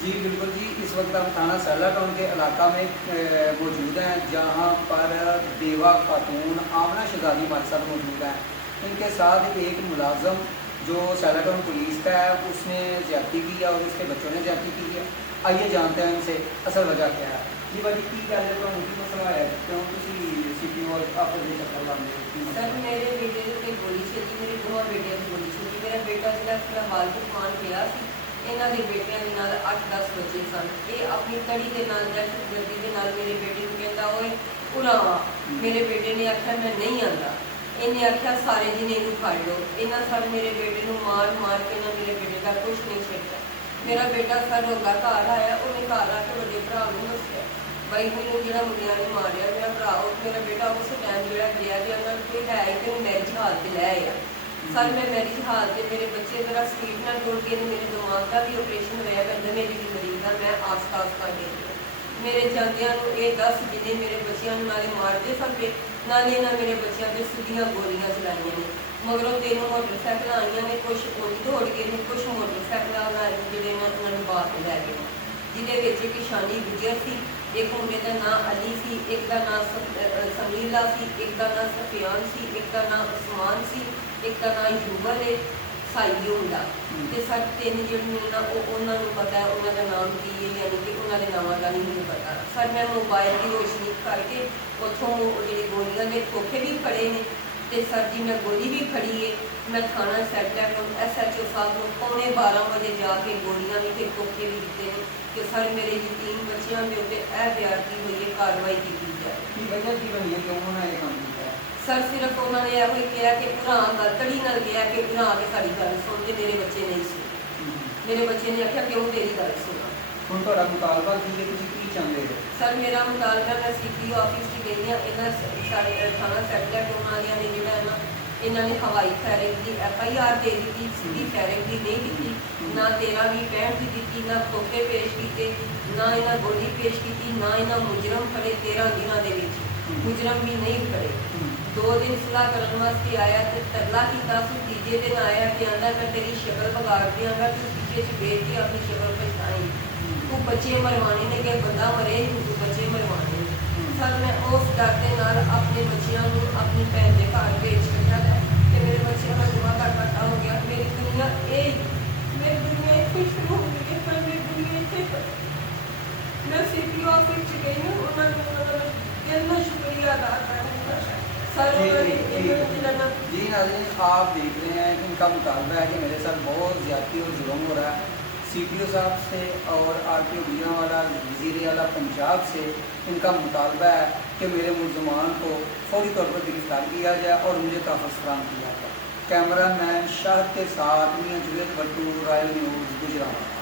जी बिल्कुल जी, इस वक्त हम थाना सैला टाउन के इलाका में मौजूद हैं, जहाँ पर बेवा खातून आमना शहजादी हमारे साथ मौजूद हैं। इनके साथ एक मुलाजम जो सैला टाउन पुलिस का है, उसने ज्यादती की है और उसके बच्चों ने ज्यादती की है। आइए जानते हैं इनसे असल वजह क्या है। जी भाजी की गल है, तुहानू की मसला है, क्यों तुसी सीपीओ आपको दे चक्कर लाते? सर मेरे बेटे ने गोली चली, मेरे दोनों बेटियों की गोली चली। मेरा बेटा जो फिलहाल तूफान गया इन्हों के बेटिया के नाल 8-10 बच्चे सन। ये अपनी तड़ी के नाल दहशतगर्दी के नाल मेरे बेटे को कहता होए उरा आ। मेरे बेटे ने आख्या मैं नहीं आता। इन्हें आख्या सारे जिन्हें इनू फड़ लो। इन्होंने सर मेरे बेटे को मार मार के ना मेरे बेटे का कुछ नहीं छड्या। मेरा बेटा सर रोगा घर आया, उन्हें घर आके बड़े भरा को दसिया बई मैनू जो मुंडिया ने मारिया मेरा भरा मेरा बेटा उस टाइम जो गया कि उन्होंने कोई है ही तेन मैरिज हाल से लै आया। सर मैं मैरिज हाल से मेरे बच्चे जरा स्पीड न टुट गए, मेरे दिमाग का भी ऑपरेशन होया, मैं दमे की मरीज हाँ, मैं आस्ता आस्ता दे मेरे जाद्या ये 10 जिन्हें मेरे बच्चों नाले मारते सके नाले इन्हें मेरे बच्चों से सीधियाँ गोलियां चलाइया ने। मगरों 3 मोटरसाइकिल आईया ने, कुछ उंज दौड़ गए ने, कुछ मोटरसाइकिल जोड़े इन्होंने बात लै गए, जिन्हें एक शानी गुजर सी, एक मुंडे का नाम अली सी, एक का नाम समीला सी, एक का नाम सफियान सी, एक का नाम उस्मान सी, एक का नाम युवल है साई मुंडा। तो सर 3 जोड़े उन्होंने पता है उन्होंने नाम की है, यानी कि उन्होंने नामों का नहीं मुझे पता। सर मैं मोबाइल की रोशनी करके उतों जी गोलियां के खोखे भी फड़े ने, तो सर जी मैं गोली भी फड़ी है। मैं थाना सैला SHO साहब को 11:15 बजे जाके गोलियां भी फिर खोखे भी दिते हैं कि सर मेरे यतीम बच्चों के उत्ते बेअदबी हुई है, कार्रवाई की जाए। सर सिर्फ उन्होंने यह कहा कि भरा तड़ी न गया कि भरा के साड़ी गल सुनते, मेरे बच्चे नहीं सुने। मेरे बच्चे ने आख्या क्यों तेरी गल सुना। ਹੁਣ ਤੁਹਾਡਾ ਮੁਤਾਲਬਾ ਕੀ ਹੈ, ਤੁਸੀਂ ਕੀ ਚਾਹੁੰਦੇ ਹੋ? सर मेरा मुतालबा मैं CPO ऑफिस से गई हाँ, इन्होंने थाना सैला टाउन वालिया ने जोड़ा है ना, इन्होंने हवाई फायरिंग की FIR दे दी, सीधी फायरिंग की नहीं दी, ना 13-20-65 की दी, ना खोखे पेश किए, ना इन्हें गोली पेश की, ना इन्हें मुजरम फड़े 13 दिनों के मुजरम भी नहीं फड़े। 2 दिन सलाह करने वास्ते आया तो तरला किया, तीजे दिन आया कि आंदा मैं तेरी शक्ल बगाड़ दियांगा, तू पीछे से बेच के अपनी शक्ल पछताई, तू बच्चे मरवाने ने कि बंदा मरे तू बच्चे मरवाने। सर मैं उस डर के नाल अपने बच्चों को अपनी भैन के घर भेज छड्या है कि मेरे बच्चों का जुआ घाटा हो गया। मेरी दुनिया इतनी शुरू हो गई है, पर मेरी दुनिया इतने मैं CPO ऑफिस गई हूँ, उन्होंने कितना शुक्रिया अदा करना सर। जी नाज़रीन, आप देख रहे हैं कि इनका मुतालबा है कि मेरे साथ बहुत ज़्यादती और जुल्म हो रहा है। CPO साहब से और RTO गुजरांवाला वज़ीर आला पंजाब से इनका मुतालबा है कि मेरे मुलजमान को फौरी तौर पर गिरफ्तार किया जाए और मुझे तहफ़्फ़ुज़ फराहम किया जाए। कैमरा मैन शाह के साथ मियां जुवेद भट्टू, रॉयल न्यूज़ गुजरांवाला।